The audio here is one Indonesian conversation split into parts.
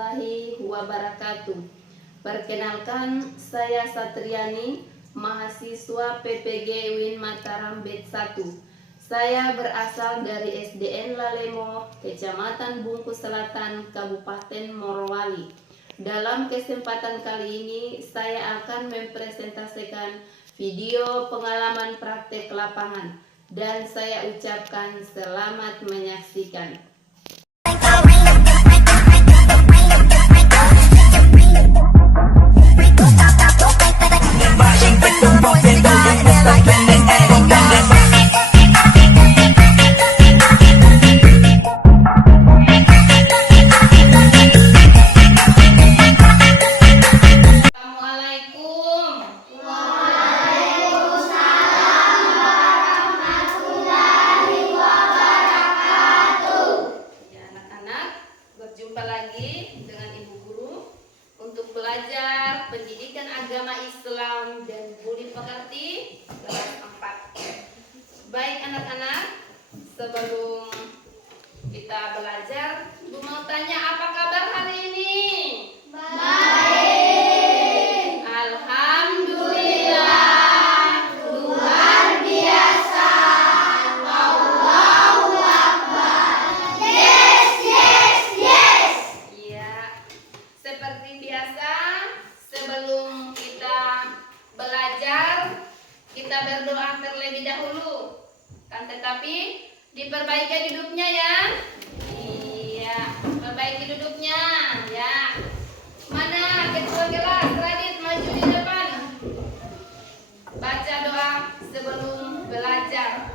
warahmatullahi wabarakatuh. Perkenalkan, saya Satriani, mahasiswa PPG UIN Mataram BED 1. Saya berasal dari SDN Lalemo, Kecamatan Bungkus Selatan, Kabupaten Morowali. Dalam kesempatan kali ini, saya akan mempresentasikan video pengalaman praktek lapangan, dan saya ucapkan selamat menyaksikan. Berjumpa lagi dengan Ibu Guru untuk belajar pendidikan agama Islam dan budi pekerti kelas 4. Baik anak-anak, sebelum kita belajar, Ibu mau tanya apa kabar hari ini? Baik. Alhamdulillah. Luar biasa. Allahu Akbar. Seperti biasa, sebelum kita belajar, kita berdoa terlebih dahulu. Kan tetapi diperbaiki duduknya ya. Iya, perbaiki duduknya ya. Mana ketua kelas? Radit maju di depan. Baca doa sebelum belajar.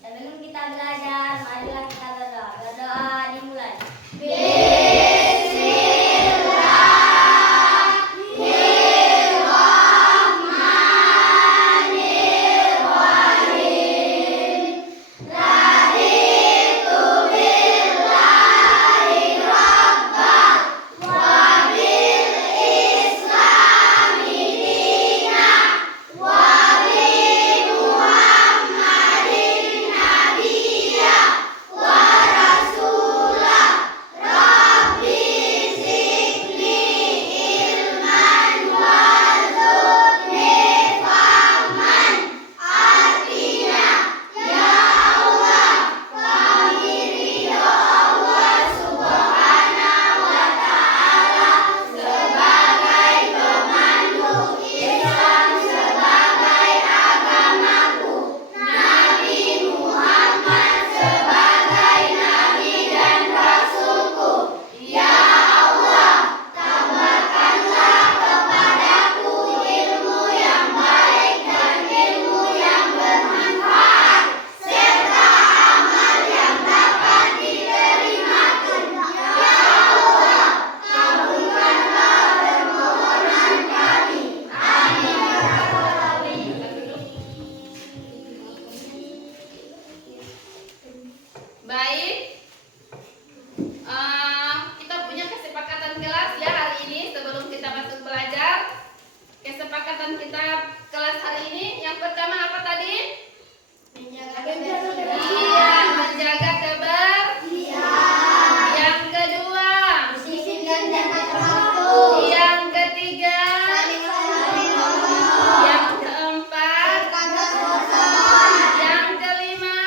Sebelum kita belajar, marilah kita berdoa. Berdoa dimulai. Baik, kita punya kesepakatan kelas ya hari ini. Sebelum kita masuk belajar, kesepakatan kita kelas hari ini yang pertama apa tadi? Iya, menjaga kebersihan. Yang kedua, yang ketiga, yang keempat, yang kelima.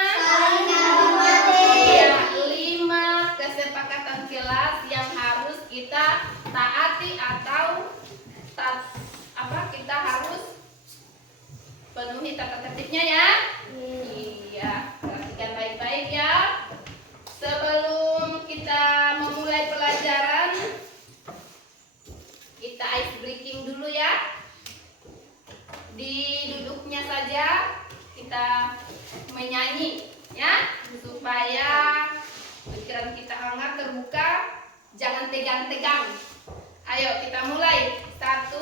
Kesepakatan kelas yang harus kita taati atau kita harus penuhi tata tertibnya ya. Iya, perhatikan baik-baik ya. Sebelum kita memulai pelajaran, kita ice breaking dulu ya. Di duduknya saja kita menyanyi ya, supaya pikiran kita hangat, terbuka, jangan tegang-tegang. Ayo kita mulai. 1,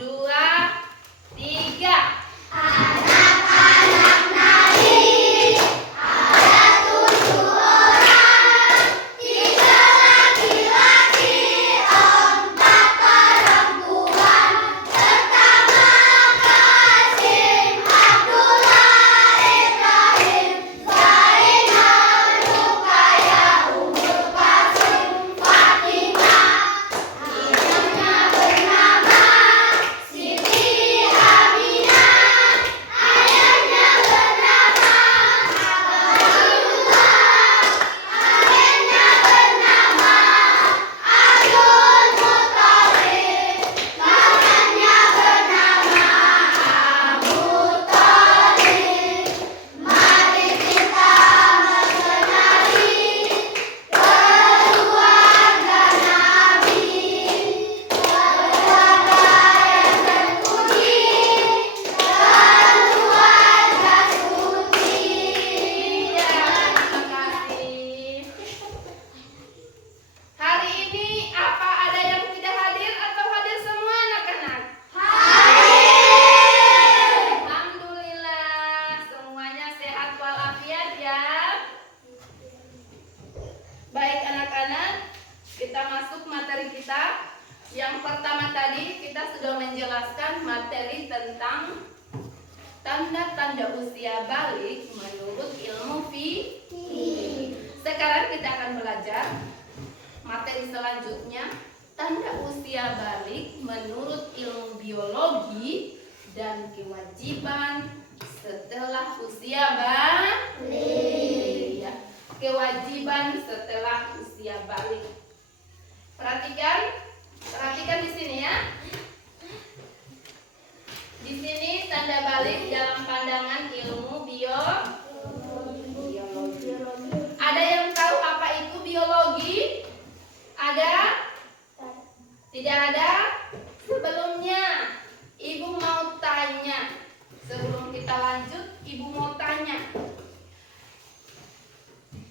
2, 3. Anak-anak nari, ada 7 orang, 3 laki-laki, 4 perempuan. Pertama Kasim, Abdullah, Ibrahim, Zaid. Yang pertama tadi kita sudah menjelaskan materi tentang tanda-tanda usia balik menurut ilmu fikih. Sekarang kita akan belajar materi selanjutnya, tanda usia balik menurut ilmu biologi dan kewajiban setelah usia balik. Ya, kewajiban setelah usia balik. Perhatikan di sini ya. Di sini tanda balik dalam pandangan ilmu biologi. Ada yang tahu apa itu biologi? Ada? Tidak ada? Sebelumnya, Ibu mau tanya. Sebelum kita lanjut, Ibu mau tanya.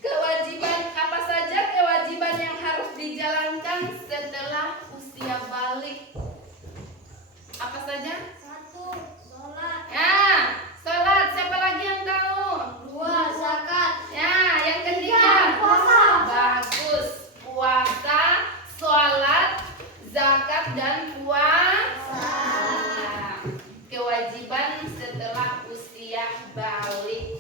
Kewajiban apa saja kewajiban yang harus dijalankan setelah usia balik? Apa saja? 1. Sholat. Ya, sholat. Siapa lagi yang tahu? 2. Zakat. Ya, yang ketiga. Puasa. Bagus. Puasa, sholat, zakat, dan puasa. Ya, kewajiban setelah usia balik.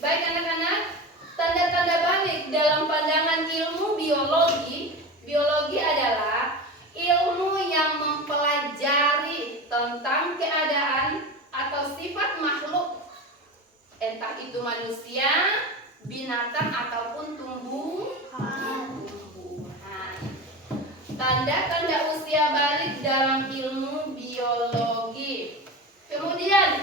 Baik anak-anak, tanda-tanda balik dalam pandangan ilmu biologi. Biologi adalah ilmu yang mempelajari tentang keadaan atau sifat makhluk, entah itu manusia, binatang, ataupun tumbuhan. Tanda-tanda usia balik dalam ilmu biologi. Kemudian,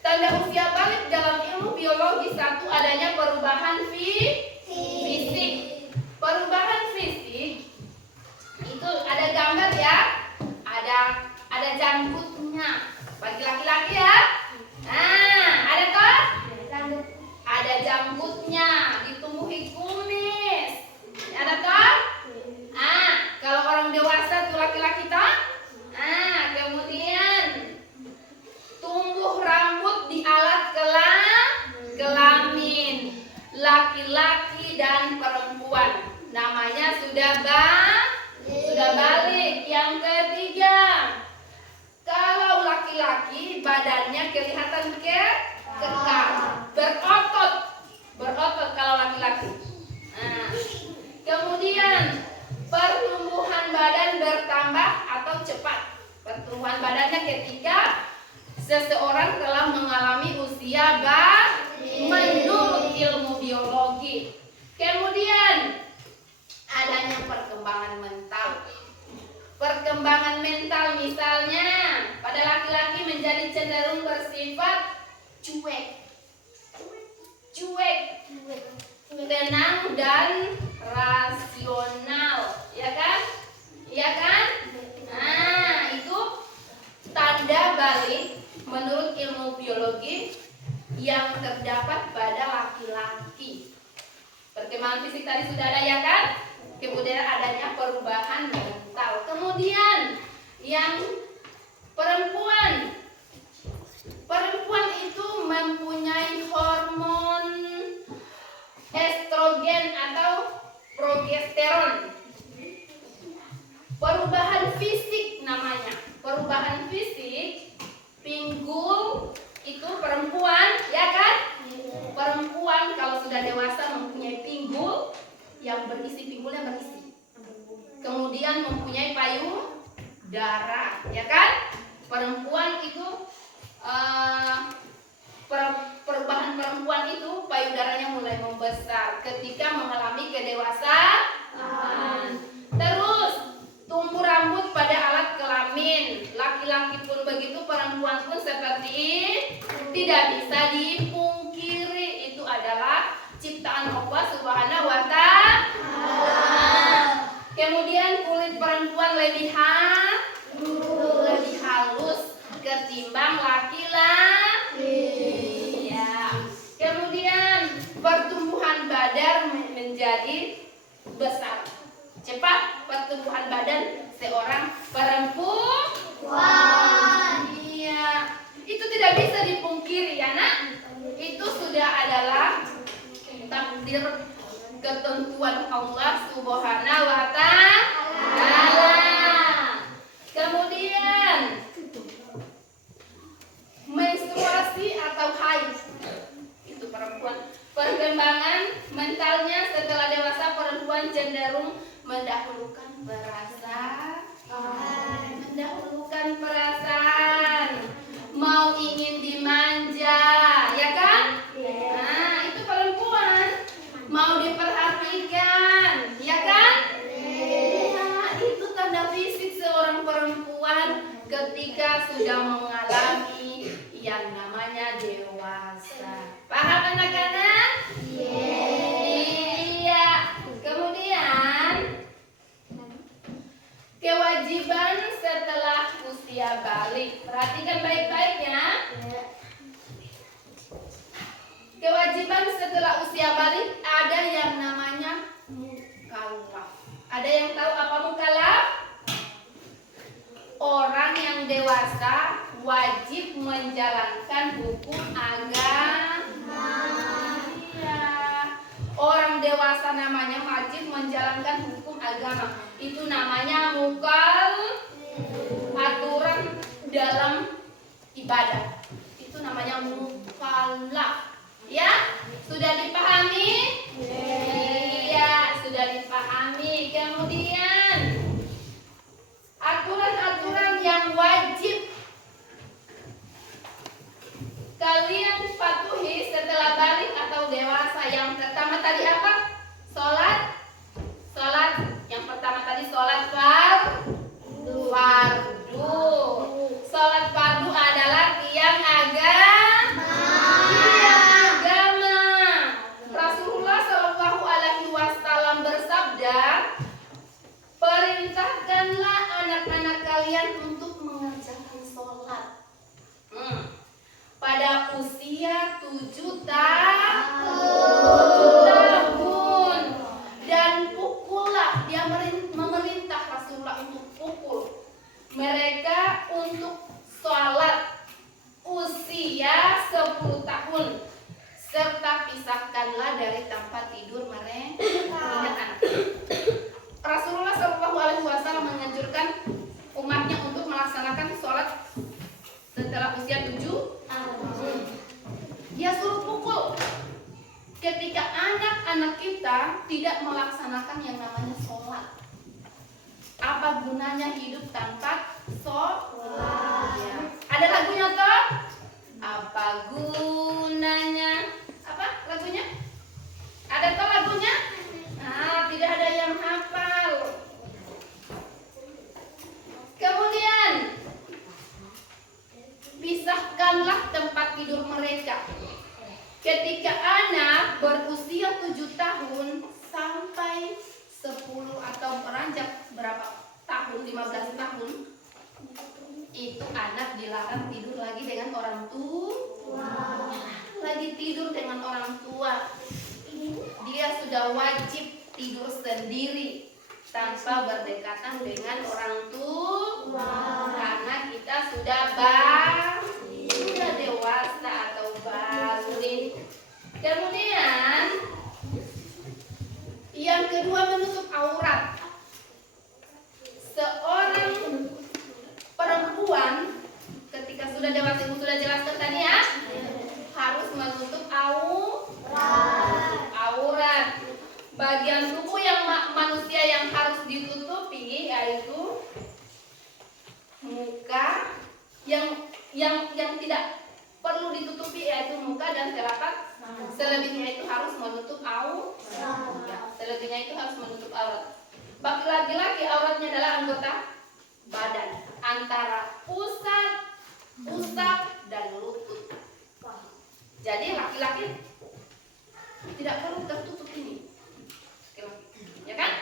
tanda usia balik dalam ilmu biologi, satu, adanya perubahan fisik. Perubahan fisik itu ada gambar ya, ada janggutnya bagi laki-laki ya. Nah, ada kok? Ada janggutnya, ditumbuhi kumis. Ada kok? Ah, kalau orang dewasa tuh laki-laki toh. Ah, kemudian tumbuh rambut di alat kelamin, laki-laki dan perempuan. Namanya sudah balik. Yang ketiga, kalau laki-laki badannya kelihatan kekar, berotot kalau laki-laki. Nah, kemudian pertumbuhan badan bertambah atau cepat. Pertumbuhan badannya ketika seseorang telah mengalami usia balik menurut ilmu biologi. Kemudian adanya perkembangan mental. Perkembangan mental misalnya pada laki-laki menjadi cenderung bersifat cuek, tenang dan rasional, ya kan? Iya kan? Nah, itu tanda balik menurut ilmu biologi yang terdapat pada laki-laki. Perkembangan fisik tadi sudah ada ya kan? Kemudian adanya perubahan mental. Kemudian yang perempuan itu mempunyai hormon estrogen atau progesteron. Perubahan fisik namanya. Perubahan fisik, pinggul itu perempuan, ya kan? Perempuan kalau sudah dewasa mempunyai pinggul yang pinggulnya berisi. Kemudian mempunyai payudara, ya kan? Perempuan itu perubahan perempuan itu payudaranya mulai membesar ketika mengalami kedewasaan. Terus tumbuh rambut pada alat kelamin. Laki-laki pun begitu, perempuan pun seperti itu. Tidak bisa dipungkiri itu adalah ciptaan Allah Subhanahu wa Ta'ala. Kemudian kulit perempuan lebih halus ketimbang laki-laki. Ya. Kemudian pertumbuhan badan menjadi besar. Cepat pertumbuhan badan seorang perempuan. Iya. Itu tidak bisa dipungkiri ya nak. Itu sudah adalah takdir ketentuan Allah Subhanahu wa Ta'ala. ketika sudah mengalami yang namanya dewasa. Paham anak-anak? Iya. Kemudian kewajiban setelah usia balik. Perhatikan baik-baik ya. Kewajiban setelah usia balik ada yang namanya mukallaf. Ada yang tahu apa mukallaf? Orang yang dewasa wajib menjalankan hukum agama. Iya. Orang dewasa namanya wajib menjalankan hukum agama. Itu namanya mukallaf. Aturan dalam ibadah. Itu namanya mukallaf. Ya, sudah dipahami? Iya, sudah dipahami. Kemudian aturan-aturan yang wajib kalian patuhi setelah balik atau dewasa. Yang pertama tadi apa? Sholat. Yang pertama tadi sholat fardu. Sholat fardu adalah tiang agama. Rasulullah Shallallahu Alaihi Wasallam bersabda, perintahkanlah anak-anak kalian untuk mengerjakan sholat pada usia 7 tahun dan pukullah. Dia memerintah Rasulullah untuk pukul mereka untuk sholat usia 10 tahun serta pisahkanlah dari tempat tidur mereka. Ingat anak. Rasulullah Shallallahu Alaihi Wasallam menganjurkan umatnya untuk melaksanakan sholat setelah usia 7 tahun. Dia suruh pukul ketika anak-anak kita tidak melaksanakan yang namanya sholat. Apa gunanya hidup tanpa sholat? Ya. Ada lagunya toh? Apa gunanya? Apa lagunya? Ada toh lagunya? Nah, tidak ada yang hafal. Kemudian pisahkanlah tempat tidur mereka. Ketika anak berusia 7 tahun sampai 10 atau beranjak berapa tahun, 15 tahun, itu anak dilarang tidur lagi dengan orang tua. Lagi tidur dengan orang tua. Dia sudah wajib tidur sendiri tanpa berdekatan dengan orang tua. Karena kita sudah dewasa atau balik. Kemudian yang kedua, menutup aurat. Seorang perempuan ketika sudah dewasa, ibu sudah jelaskan tadi ya, harus menutup aurat. Bagian tubuh yang manusia yang harus ditutupi yaitu muka. Yang tidak perlu ditutupi yaitu muka dan telapak. Selebihnya itu harus menutup aurat. Selebihnya itu harus menutup aurat. Bagi laki-laki auratnya adalah anggota badan antara pusat dan lutut. Jadi laki-laki tidak perlu tertutup ini, ya kan?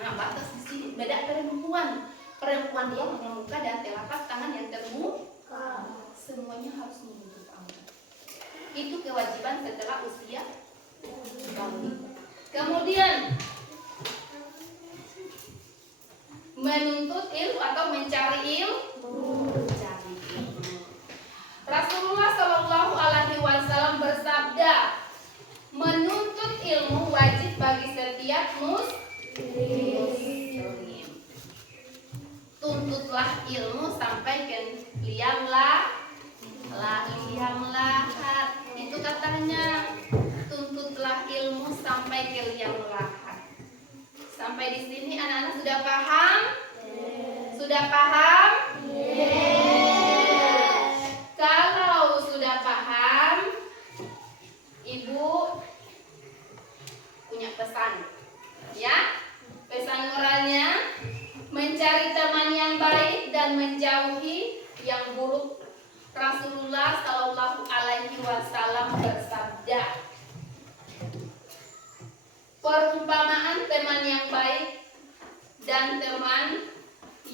Nah, batas di sini. Beda perempuan. Perempuan dia muka dan telapak tangan yang terbuka. Semuanya harus menutup aurat. Itu kewajiban setelah usia balik. Kemudian menuntut ilmu atau mencari ilmu. Rasulullah Shallallahu Alaihi Wasallam bersabda, menuntut ilmu wajib bagi setiap muslim. Tuntutlah ilmu sampai ke liang lahat. Itu katanya, tuntutlah ilmu sampai ke liang lahat. Sampai di sini anak-anak sudah paham? Sudah paham? Kalau sudah paham, ibu punya pesan, ya. Pesan moralnya, mencari teman yang baik dan menjauhi yang buruk. Rasulullah Shallallahu Alaihi Wasallam bersabda, perumpamaan teman yang baik dan teman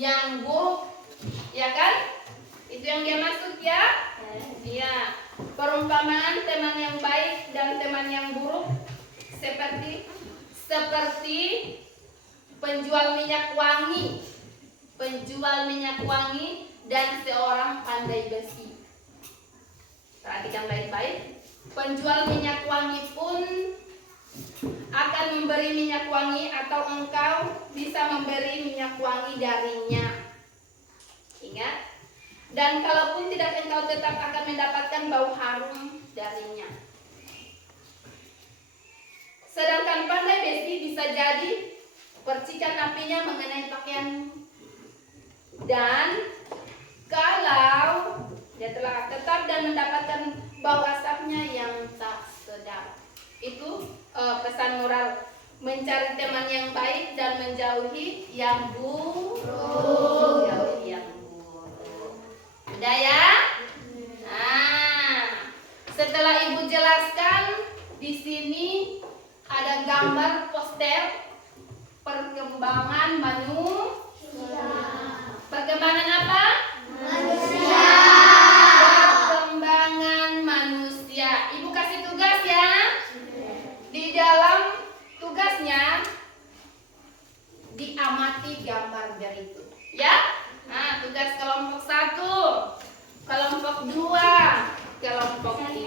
yang buruk, ya kan? Itu yang dia maksud ya? Iya. Perumpamaan teman yang baik dan teman yang buruk seperti penjual minyak wangi dan seorang pandai besi. Perhatikan baik-baik. Penjual minyak wangi pun akan memberi minyak wangi atau engkau bisa memberi minyak wangi darinya. Ingat. Dan kalaupun tidak, engkau tetap akan mendapatkan bau harum darinya. Sedangkan pandai besi bisa jadi percikan apinya mengenai pakaian. Dan kalau dia telah tetap dan mendapatkan bau asapnya yang tak sedap. Itu pesan moral, mencari teman yang baik dan menjauhi yang buruk. Jauhi yang buruk. Udah ya? Nah, setelah Ibu jelaskan, di sini ada gambar poster perkembangan manusia. Perkembangan apa? Manusia. Perkembangan manusia. Ibu kasih tugas ya. Di dalam tugasnya diamati gambar berikut. Ya? Nah, tugas kelompok 1, kelompok 2, kelompok 3.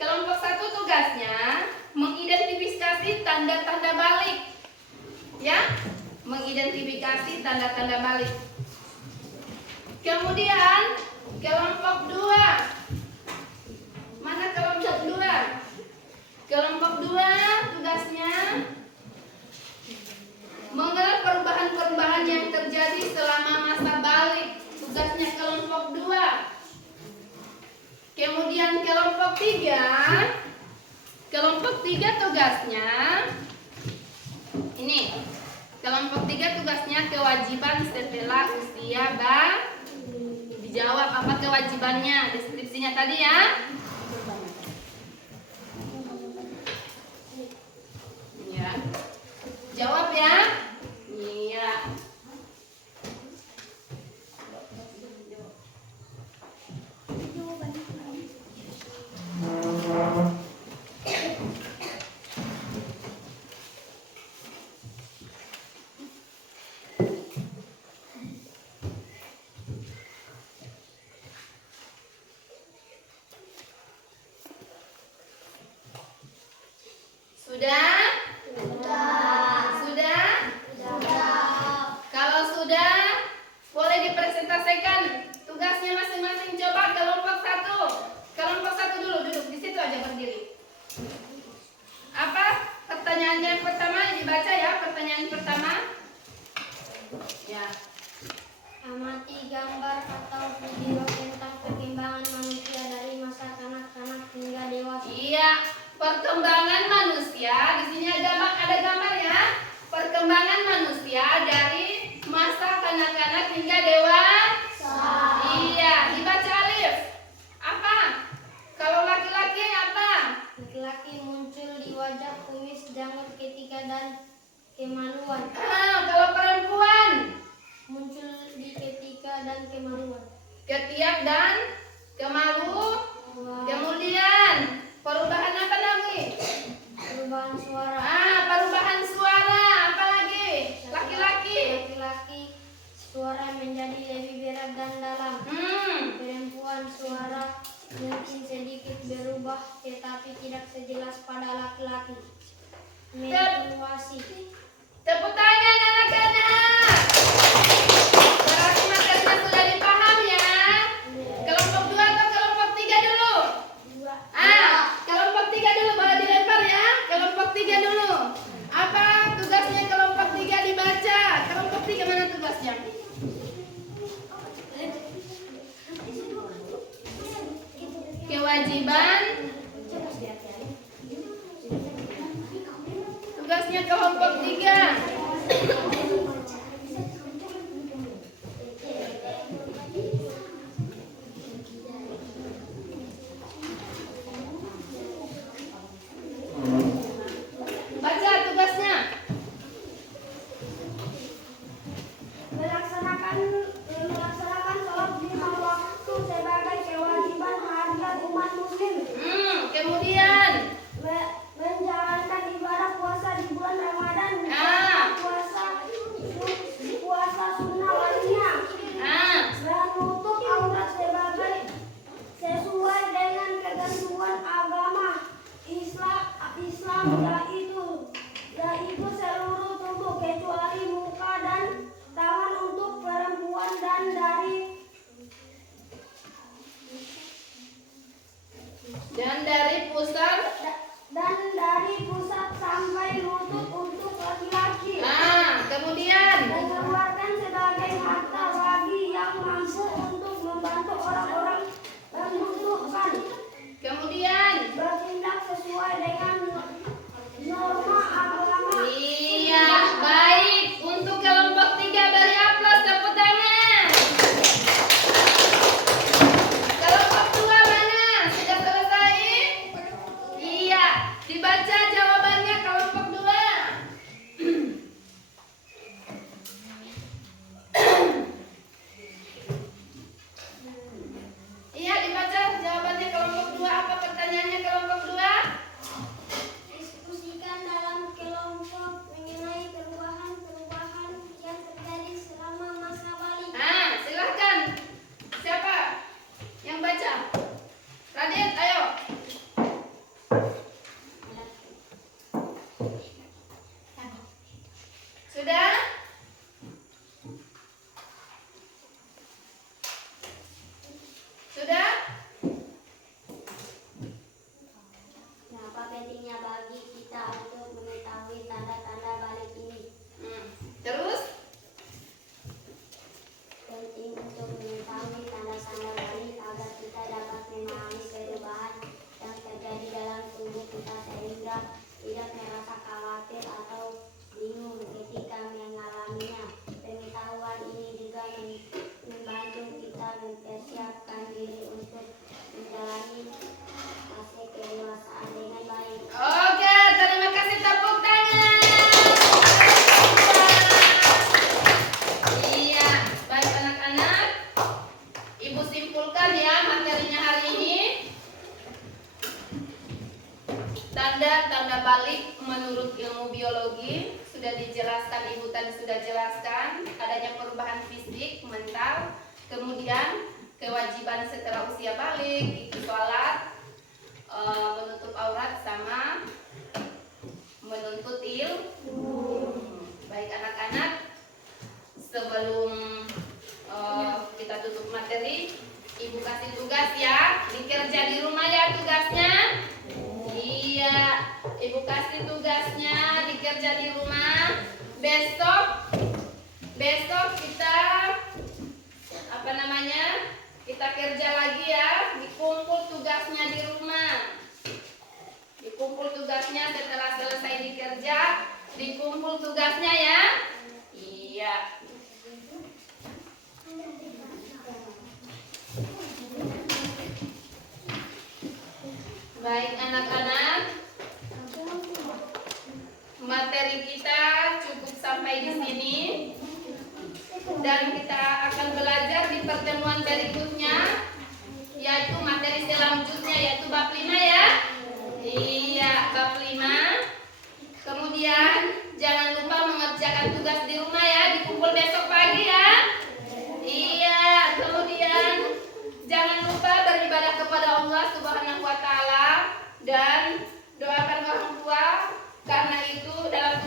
Kelompok 1 tugasnya mengidentifikasi tanda-tanda balik. Ya? Mengidentifikasi tanda-tanda balik. Kemudian kelompok 2. Mana kelompok 2? Kelompok 2 tugasnya mengenal perubahan-perubahan yang terjadi selama masa balik. Tugasnya kelompok 2. Kemudian kelompok 3. Kelompok 3 tugasnya ini. Kelompok 3 tugasnya kewajiban setelah usia dijawab apa kewajibannya, deskripsinya tadi ya. Ya. Jawab ya. Iya. Sudah? Sudah? Kalau sudah, boleh dipresentasikan tugasnya masing-masing. Coba kelompok 1. Kelompok 1 dulu, duduk di situ aja berdiri. Apa pertanyaannya pertama? Dibaca ya, pertanyaan pertama. Ya. Amati gambar atau video tentang perkembangan manusia dari masa kanak-kanak hingga dewasa. Iya, perkembangan manusia. Di sini ada gambar ya. Perkembangan manusia dari masa kanak-kanak hingga dewasa. Iya, dibaca alif. Apa? Kalau laki-laki apa? Laki-laki muncul di wajah kumis, janggut, ketika dan kemaluan. Kalau perempuan? Muncul di ketika dan kemaluan. Ketiak dan kemalu. Kemudian perubahan apa lagi? Perubahan suara. Perubahan suara. Apa lagi? Laki-laki. Laki-laki suara menjadi lebih berat dan dalam. Perempuan suara mungkin sedikit berubah tetapi tidak sejelas pada laki-laki. Menstruasi. Tepuk tangan anak-anak. Berarti materinya sudah dipaham ya. Kelompok 2 atau kelompok 3 dulu? Kelompok 3 dulu, boleh dilempar ya. Kelompok 3 dulu. Sudah? Sudah? Nah, apa pentingnya bagi kita untuk mengetahui tanda-tanda balik ini? Terus? Penting untuk mengetahui tanda-tanda balik agar kita dapat memahami perubahan yang terjadi dalam tubuh kita sehingga tidak merasa khawatir atau bingung ketika mengalaminya. Pengetahuan ini juga membantu kita mempersiapkan diri untuk menjalani fase kedewasaan dengan baik. Oke, terima kasih, tepuk tangan. Iya, baik anak-anak. Ibu simpulkan ya materinya hari ini. Tanda-tanda balik menurut ilmu biologi sudah dijelaskan, Ibu tadi sudah jelaskan adanya perubahan fisik, mental, kemudian kewajiban setelah usia balik itu sholat, menutup aurat sama menuntut ilmu. Baik anak-anak, sebelum kita tutup materi, Ibu kasih tugas ya, dikerja di rumah ya tugasnya. Iya, Ibu kasih tugasnya dikerja di rumah. Besok kita kita kerja lagi ya, dikumpul tugasnya di rumah. Dikumpul tugasnya setelah selesai dikerja, dikumpul tugasnya ya. Iya. Baik anak-anak, materi kita cukup sampai di sini dan kita akan belajar di pertemuan berikutnya, yaitu materi selanjutnya yaitu bab 5 ya. Iya, bab 5. Kemudian jangan lupa mengerjakan tugas di rumah ya, dikumpul besok pagi ya. Iya, kemudian jangan lupa beribadah kepada Allah Subhanahu wa taala dan doakan orang tua, karena itu dalam